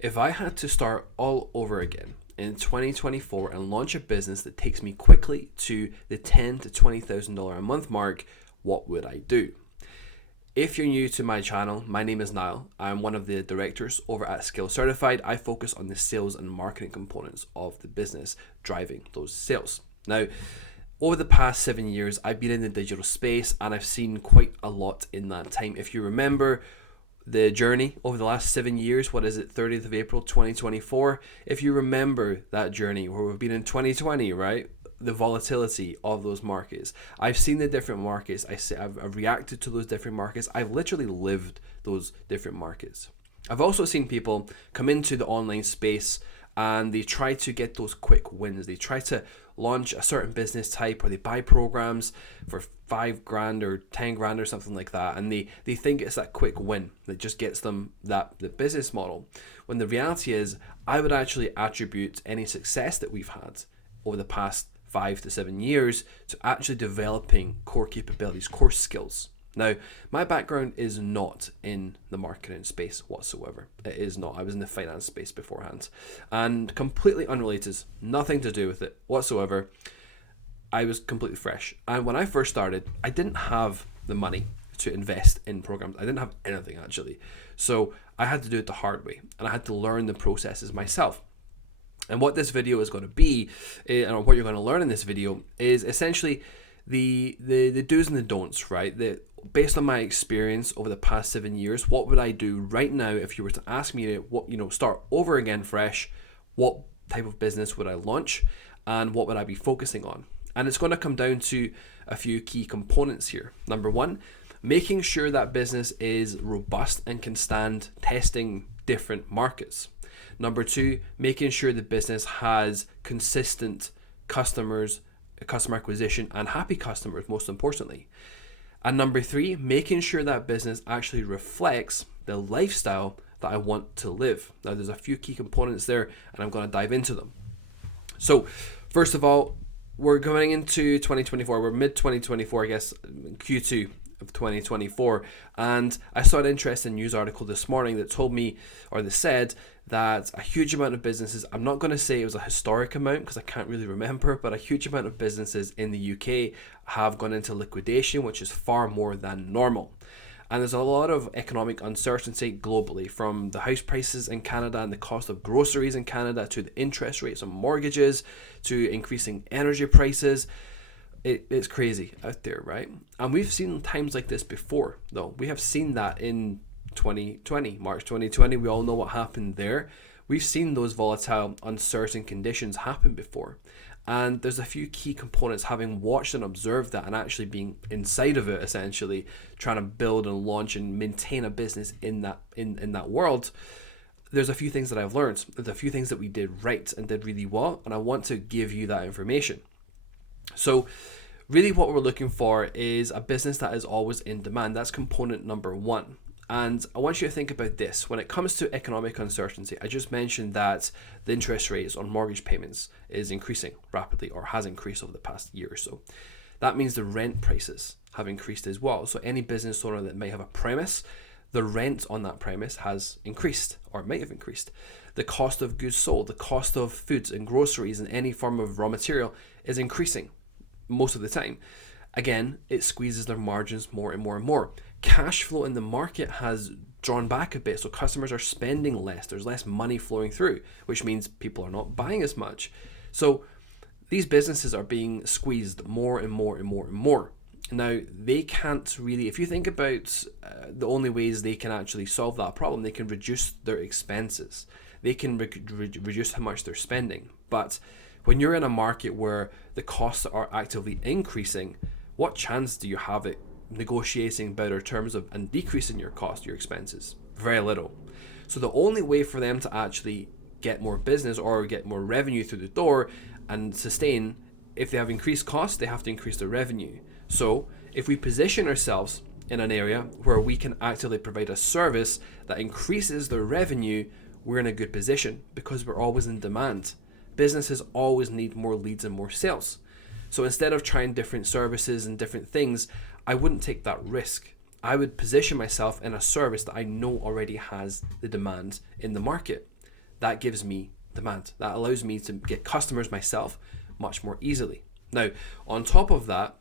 If I had to start all over again in 2024 and launch a business that takes me quickly to the $10,000 to $20,000 a month mark, what would I do? If you're new to my channel, my name is Niall. I'm one of the directors over at Skill Certified. I focus on the sales and marketing components of the business, driving those sales. Now, over the past 7 years, I've been in the digital space and I've seen quite a lot in that time. If you remember the journey over the last 7 years, 30th of April 2024, if you remember that journey where we've been in 2020, right? The volatility of those markets. I've seen the different markets. I've reacted to those different markets. I've literally lived those different markets. I've also seen people come into the online space and they try to get those quick wins. They try to launch a certain business type, or they buy programs for $5,000 or $10,000 or something like that, and they think it's that quick win that just gets them the business model. When the reality is, I would actually attribute any success that we've had over the past 5 to 7 years to actually developing core capabilities, core skills. Now, my background is not in the marketing space whatsoever. It is not. I was in the finance space beforehand, and completely unrelated, nothing to do with it whatsoever. I was completely fresh. And when I first started, I didn't have the money to invest in programs. I didn't have anything actually. So I had to do it the hard way, and I had to learn the processes myself. And what this video is going to be, and what you're going to learn in this video, is essentially the do's and the don'ts, right? Based on my experience over the past 7 years, what would I do right now if you were to ask me to start over again fresh? What type of business would I launch, and what would I be focusing on? And it's going to come down to a few key components here. Number one, making sure that business is robust and can stand testing different markets. Number two, making sure the business has consistent customer acquisition and happy customers, most importantly. And number three, making sure that business actually reflects the lifestyle that I want to live. Now, there's a few key components there, and I'm going to dive into them. So, first of all, we're going into 2024. We're mid-2024, I guess, Q2 of 2024. And I saw an interesting news article this morning that told me, or that said, that a huge amount of businesses, I'm not going to say it was a historic amount because I can't really remember, but a huge amount of businesses in the UK have gone into liquidation, which is far more than normal. And there's a lot of economic uncertainty globally, from the house prices in Canada and the cost of groceries in Canada, to the interest rates on mortgages, to increasing energy prices. It's crazy out there, right? And we've seen times like this before, though. We have seen that in 2020, March 2020, we all know what happened there. We've seen those volatile, uncertain conditions happen before. And there's a few key components, having watched and observed that and actually being inside of it, essentially trying to build and launch and maintain a business in that world. There's a few things that I've learned. There's a few things that we did right and did really well, and I want to give you that information. So really what we're looking for is a business that is always in demand. That's component number one. And I want you to think about this. When it comes to economic uncertainty, I just mentioned that the interest rates on mortgage payments is increasing rapidly, or has increased over the past year or so. That means the rent prices have increased as well. So any business owner that may have a premise, the rent on that premise has increased, or might have increased. The cost of goods sold, the cost of foods and groceries and any form of raw material is increasing most of the time. Again, it squeezes their margins more and more and more. Cash flow in the market has drawn back a bit, so customers are spending less. There's less money flowing through, which means people are not buying as much. So these businesses are being squeezed more and more and more and more. Now, they can't really, if you think about the only ways they can actually solve that problem, they can reduce their expenses. They can reduce how much they're spending. But when you're in a market where the costs are actively increasing, what chance do you have at negotiating better terms of and decreasing your cost, your expenses? Very little. So the only way for them to actually get more business or get more revenue through the door and sustain, if they have increased costs, they have to increase their revenue. So if we position ourselves in an area where we can actively provide a service that increases their revenue, we're in a good position because we're always in demand. Businesses always need more leads and more sales. So instead of trying different services and different things, I wouldn't take that risk. I would position myself in a service that I know already has the demand in the market. that gives me demand. That allows me to get customers myself much more easily. Now, on top of that,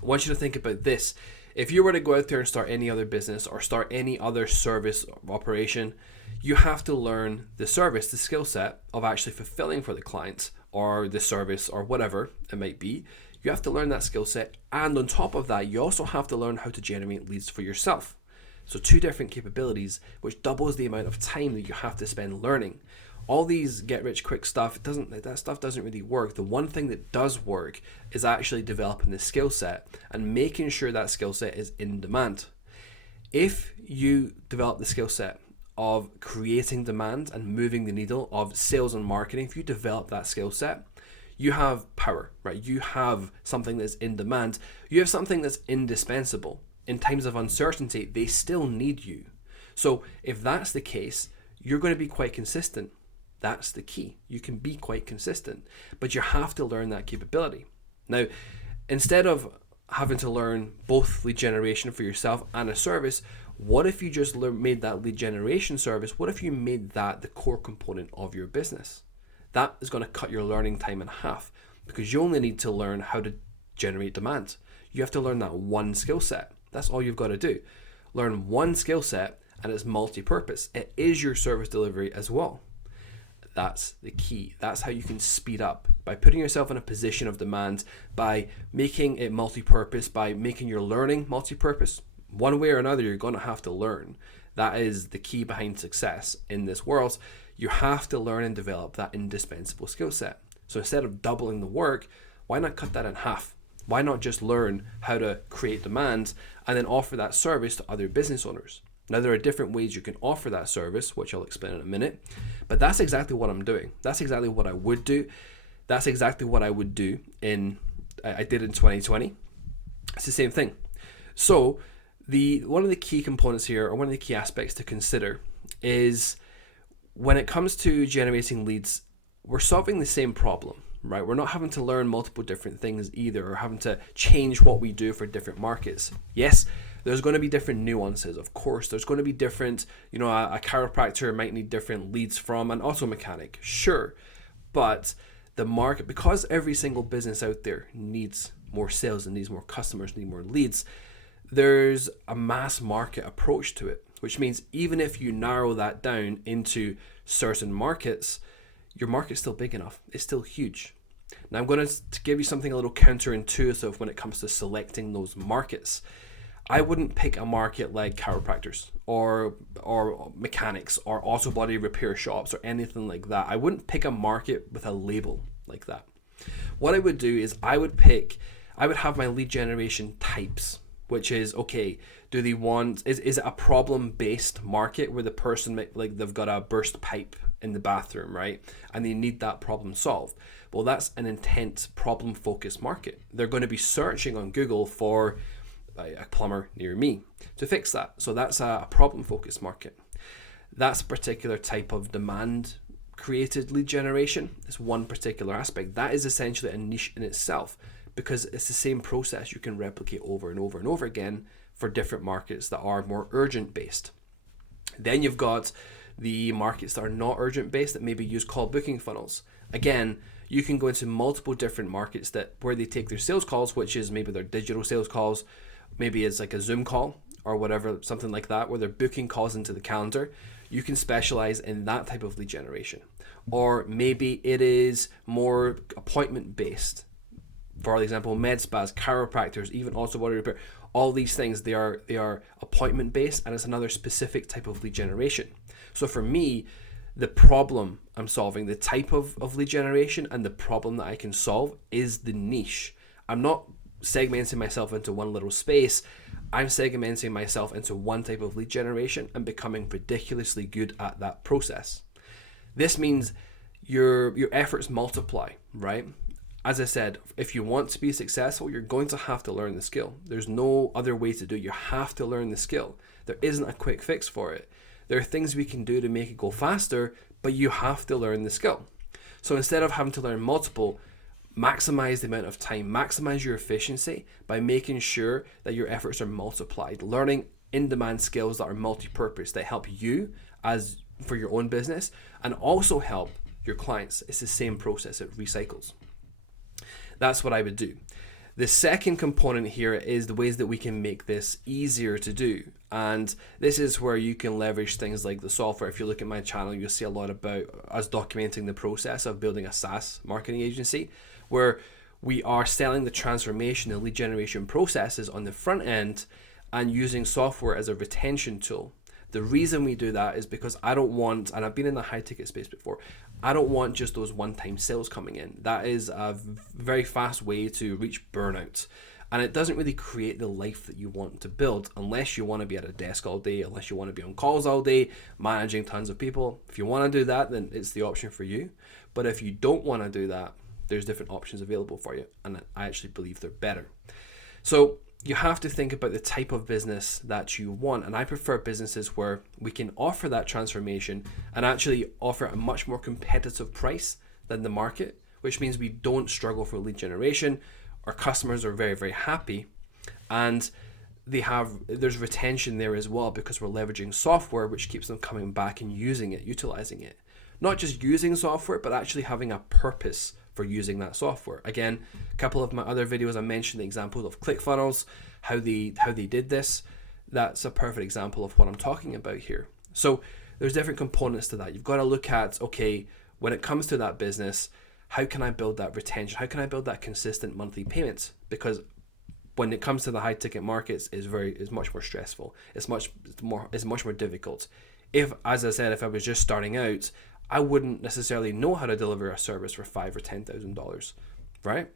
I want you to think about this. If you were to go out there and start any other business or start any other service operation, you have to learn the service, the skill set of actually fulfilling for the client or the service or whatever it might be. You have to learn that skill set. And on top of that, you also have to learn how to generate leads for yourself. So 2 different capabilities, which doubles the amount of time that you have to spend learning. All these get rich quick stuff, that stuff doesn't really work. The one thing that does work is actually developing the skill set and making sure that skill set is in demand. If you develop the skill set of creating demand and moving the needle of sales and marketing, if you develop that skill set, you have power, right? You have something that's in demand. You have something that's indispensable. In times of uncertainty, they still need you. So if that's the case, you're going to be quite consistent. That's the key. You can be quite consistent, but you have to learn that capability. Now, instead of having to learn both lead generation for yourself and a service, what if you just made that lead generation service? What if you made that the core component of your business? That is going to cut your learning time in half, because you only need to learn how to generate demand. You have to learn that one skill set. That's all you've got to do. Learn one skill set, and it's multi-purpose. It is your service delivery as well. That's the key. That's how you can speed up, by putting yourself in a position of demand, by making it multi-purpose, by making your learning multi-purpose. One way or another, you're going to have to learn. That is the key behind success in this world. You have to learn and develop that indispensable skill set. So instead of doubling the work, why not cut that in half? Why not just learn how to create demand and then offer that service to other business owners? Now, there are different ways you can offer that service, which I'll explain in a minute, but that's exactly what I'm doing. That's exactly what I would do. That's exactly what I would do I did in 2020. It's the same thing. So one of the key components here, or one of the key aspects to consider, is when it comes to generating leads, we're solving the same problem, right? We're not having to learn multiple different things either, or having to change what we do for different markets. Yes, there's going to be different nuances. Of course, there's going to be different, a chiropractor might need different leads from an auto mechanic. Sure. But the market, because every single business out there needs more sales and needs more customers, need more leads, there's a mass market approach to it, which means even if you narrow that down into certain markets, your market's still big enough. It's still huge. Now I'm going to give you something a little counterintuitive when it comes to selecting those markets. I wouldn't pick a market like chiropractors or mechanics or auto body repair shops or anything like that. I wouldn't pick a market with a label like that. What I would do is I would have my lead generation types, which is, okay, do they want, is it a problem-based market where the person, like they've got a burst pipe in the bathroom, right? And they need that problem solved. Well, that's an intense problem-focused market. They're going to be searching on Google for a plumber near me to fix that. So that's a problem-focused market. That's a particular type of demand-created lead generation. It's one particular aspect. That is essentially a niche in itself, because it's the same process you can replicate over and over and over again for different markets that are more urgent-based. Then you've got the markets that are not urgent-based that maybe use call booking funnels. Again, you can go into multiple different markets where they take their sales calls, which is maybe their digital sales calls, maybe it's like a Zoom call or whatever, something like that, where they're booking calls into the calendar. You can specialize in that type of lead generation. Or maybe it is more appointment-based. For example, med spas, chiropractors, even auto body repair, all these things, they are appointment-based, and it's another specific type of lead generation. So for me, the problem I'm solving, the type of lead generation and the problem that I can solve is the niche. I'm not segmenting myself into one little space. I'm segmenting myself into one type of lead generation and becoming ridiculously good at that process. This means your efforts multiply, right? As I said, if you want to be successful, you're going to have to learn the skill. There's no other way to do it. You have to learn the skill. There isn't a quick fix for it. There are things we can do to make it go faster, but you have to learn the skill. So instead of having to learn multiple, maximize the amount of time, maximize your efficiency by making sure that your efforts are multiplied, learning in-demand skills that are multi-purpose, that help you as for your own business and also help your clients. It's the same process, it recycles. That's what I would do. The second component here is the ways that we can make this easier to do. And this is where you can leverage things like the software. If you look at my channel, you'll see a lot about us documenting the process of building a SaaS marketing agency, where we are selling the transformation and lead generation processes on the front end and using software as a retention tool. The reason we do that is because I don't want, and I've been in the high ticket space before, I don't want just those one-time sales coming in. That is a very fast way to reach burnout. And it doesn't really create the life that you want to build unless you want to be at a desk all day, unless you want to be on calls all day, managing tons of people. If you want to do that, then it's the option for you. But if you don't want to do that, there's different options available for you. And I actually believe they're better. So you have to think about the type of business that you want. And I prefer businesses where we can offer that transformation and actually offer a much more competitive price than the market, which means we don't struggle for lead generation. Our customers are very, very happy, and there's retention there as well because we're leveraging software, which keeps them coming back and using it, utilizing it. Not just using software, but actually having a purpose for using that software. Again, a couple of my other videos, I mentioned the example of ClickFunnels, how they did this. That's a perfect example of what I'm talking about here. So there's different components to that. You've got to look at, okay, when it comes to that business, how can I build that retention? How can I build that consistent monthly payments? Because when it comes to the high ticket markets, is much more stressful. It's much more difficult. If, as I said, if I was just starting out, I wouldn't necessarily know how to deliver a service for $5,000 or $10,000, right?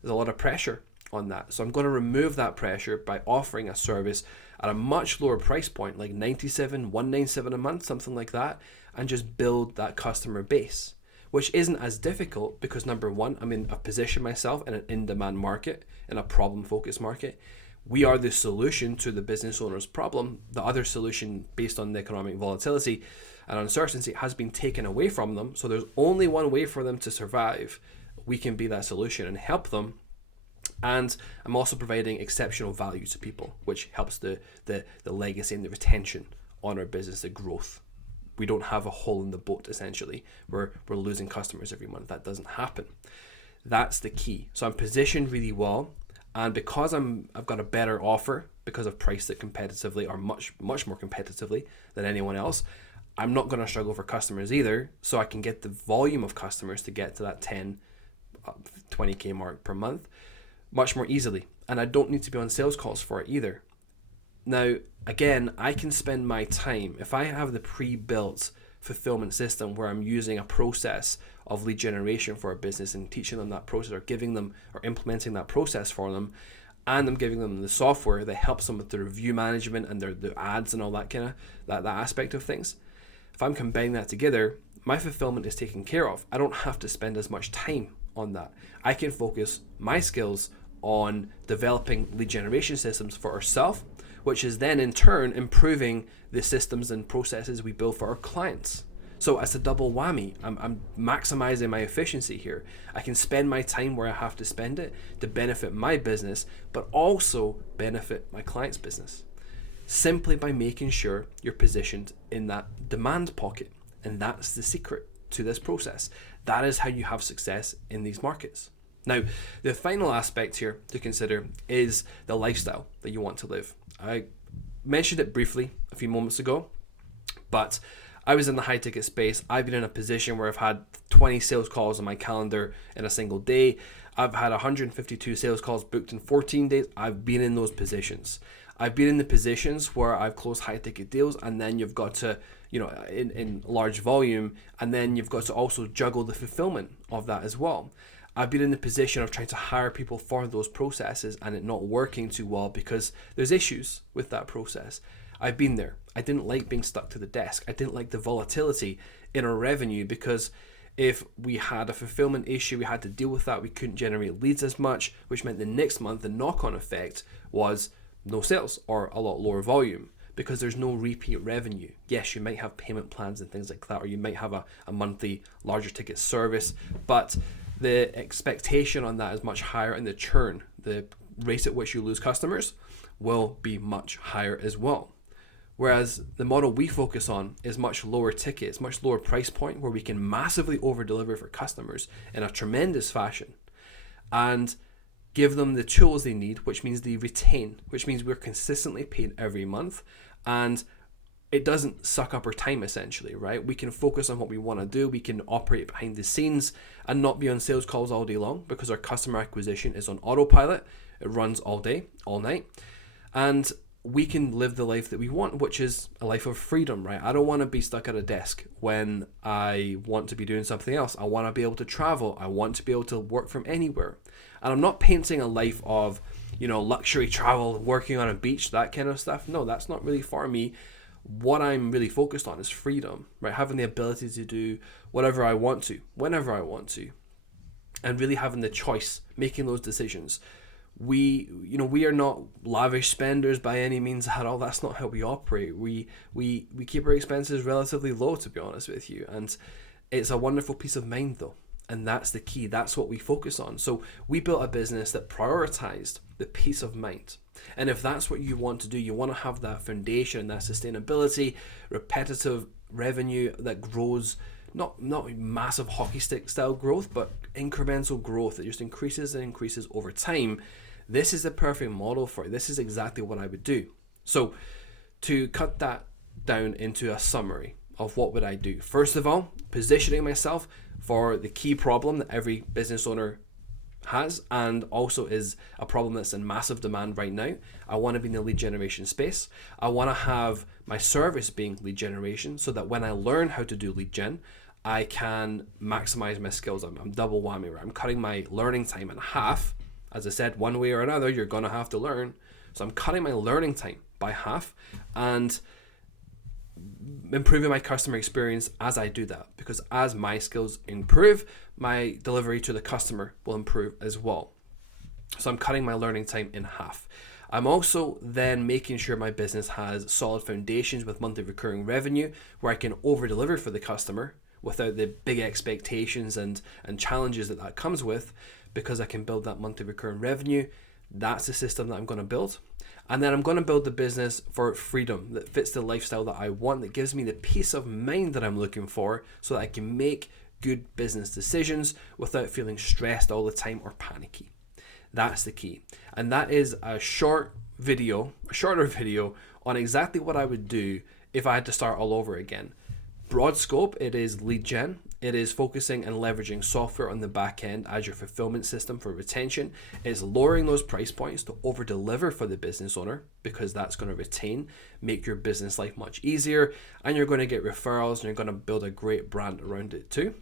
There's a lot of pressure on that. So I'm going to remove that pressure by offering a service at a much lower price point, like $197 a month, something like that, and just build that customer base, which isn't as difficult because number one, I'm in a position myself in an in-demand market, in a problem-focused market. We are the solution to the business owner's problem. The other solution, based on the economic volatility and uncertainty, has been taken away from them. So there's only one way for them to survive. We can be that solution and help them. And I'm also providing exceptional value to people, which helps the legacy and the retention on our business, the growth. We don't have a hole in the boat, essentially. We're losing customers every month. That doesn't happen. That's the key. So I'm positioned really well. And because I've got a better offer, because I've priced it competitively, or much more competitively than anyone else, I'm not going to struggle for customers either. So I can get the volume of customers to get to that 10, 20K mark per month much more easily. And I don't need to be on sales calls for it either. Now, again, I can spend my time, if I have the pre-built fulfillment system where I'm using a process of lead generation for a business and teaching them that process, or giving them or implementing that process for them, and I'm giving them the software that helps them with the review management and the ads and all that kind of that aspect of things. If I'm combining that together, my fulfillment is taken care of. I don't have to spend as much time on that. I can focus my skills on developing lead generation systems for ourselves, which is then in turn improving the systems and processes we build for our clients. So it's a double whammy. I'm maximizing my efficiency here. I can spend my time where I have to spend it to benefit my business, but also benefit my client's business, simply by making sure you're positioned in that demand pocket. And that's the secret to this process. That is how you have success in these markets. Now, the final aspect here to consider is the lifestyle that you want to live. I mentioned it briefly a few moments ago, but I was in the high ticket space. I've been in a position where I've had 20 sales calls on my calendar in a single day. I've had 152 sales calls booked in 14 days. I've been in those positions. I've been in the positions where I've closed high ticket deals, and then you've got to, in large volume, and then you've got to also juggle the fulfillment of that as well. I've been in the position of trying to hire people for those processes and it not working too well because there's issues with that process. I've been there. I didn't like being stuck to the desk. I didn't like the volatility in our revenue because if we had a fulfillment issue, we had to deal with that. We couldn't generate leads as much, which meant the next month, the knock-on effect was no sales or a lot lower volume because there's no repeat revenue. Yes, you might have payment plans and things like that, or you might have a monthly larger ticket service, but the expectation on that is much higher, and the churn, the rate at which you lose customers, will be much higher as well. Whereas the model we focus on is much lower ticket, it's much lower price point, where we can massively over deliver for customers in a tremendous fashion and give them the tools they need, which means they retain, which means we're consistently paid every month, and it doesn't suck up our time essentially, right? We can focus on what we want to do. We can operate behind the scenes and not be on sales calls all day long because our customer acquisition is on autopilot. It runs all day, all night. And we can live the life that we want, which is a life of freedom, right? I don't want to be stuck at a desk when I want to be doing something else. I want to be able to travel. I want to be able to work from anywhere. And I'm not painting a life of, luxury travel, working on a beach, that kind of stuff. No, that's not really for me. What I'm really focused on is freedom, right? Having the ability to do whatever I want to, whenever I want to, and really having the choice, making those decisions. We are not lavish spenders by any means at all. That's not how we operate. We keep our expenses relatively low, to be honest with you. And it's a wonderful peace of mind though. And that's the key. That's what we focus on. So we built a business that prioritized the peace of mind. And if that's what you want to do, you want to have that foundation, that sustainability, repetitive revenue that grows, not massive hockey stick style growth, but incremental growth that just increases and increases over time. This is the perfect model for it. This is exactly what I would do. So to cut that down into a summary of what would I do. First of all, positioning myself for the key problem that every business owner has, and also is a problem that's in massive demand right now. I want to be in the lead generation space. I want to have my service being lead generation so that when I learn how to do lead gen, I can maximize my skills. I'm double whammy, right? I'm cutting my learning time in half. As I said, one way or another, you're going to have to learn. So I'm cutting my learning time by half and improving my customer experience as I do that, because as my skills improve, my delivery to the customer will improve as well. So I'm cutting my learning time in half. I'm also then making sure my business has solid foundations with monthly recurring revenue where I can over deliver for the customer without the big expectations and challenges that comes with, because I can build that monthly recurring revenue. That's the system that I'm going to build. And then I'm going to build the business for freedom that fits the lifestyle that I want, that gives me the peace of mind that I'm looking for so that I can make good business decisions without feeling stressed all the time or panicky. That's the key. And that is a shorter video on exactly what I would do if I had to start all over again. Broad scope, it is lead gen. It is focusing and leveraging software on the back end as your fulfillment system for retention. It's lowering those price points to over deliver for the business owner, because that's going to retain, make your business life much easier, and you're going to get referrals and you're going to build a great brand around it too.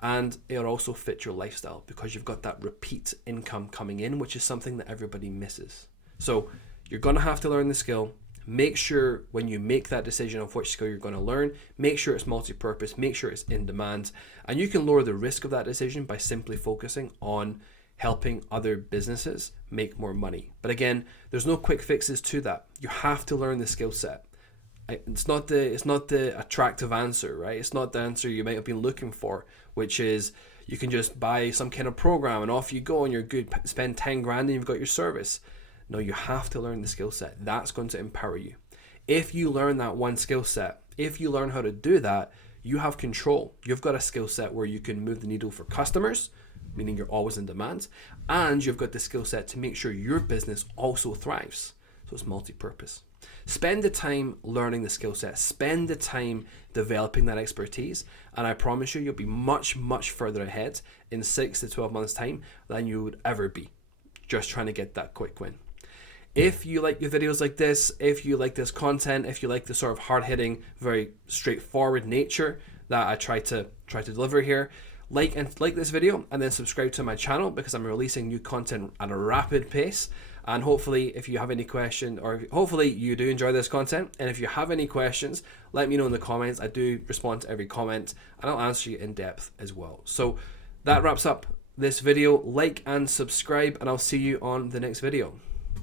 And it'll also fit your lifestyle because you've got that repeat income coming in, which is something that everybody misses. So you're going to have to learn the skill. Make sure when you make that decision of which skill you're going to learn, make sure it's multi-purpose, make sure it's in demand, and you can lower the risk of that decision by simply focusing on helping other businesses make more money. But again, there's no quick fixes to that. You have to learn the skill set. It's not the attractive answer, right? It's not the answer you might have been looking for, which is you can just buy some kind of program and off you go and you're good. Spend 10 grand and you've got your service. No, you have to learn the skill set. That's going to empower you. If you learn that one skill set, if you learn how to do that, you have control. You've got a skill set where you can move the needle for customers, meaning you're always in demand, and you've got the skill set to make sure your business also thrives. So it's multi-purpose. Spend the time learning the skill set. Spend the time developing that expertise, and I promise you'll be much, much further ahead in 6 to 12 months' time than you would ever be just trying to get that quick win. If you like your videos like this, if you like this content, if you like the sort of hard-hitting, very straightforward nature that I try to deliver here, like this video and then subscribe to my channel, because I'm releasing new content at a rapid pace. And hopefully, if you have any question, or hopefully you do enjoy this content, and if you have any questions, let me know in the comments. I do respond to every comment and I'll answer you in depth as well. So that wraps up this video. Like and subscribe, and I'll see you on the next video.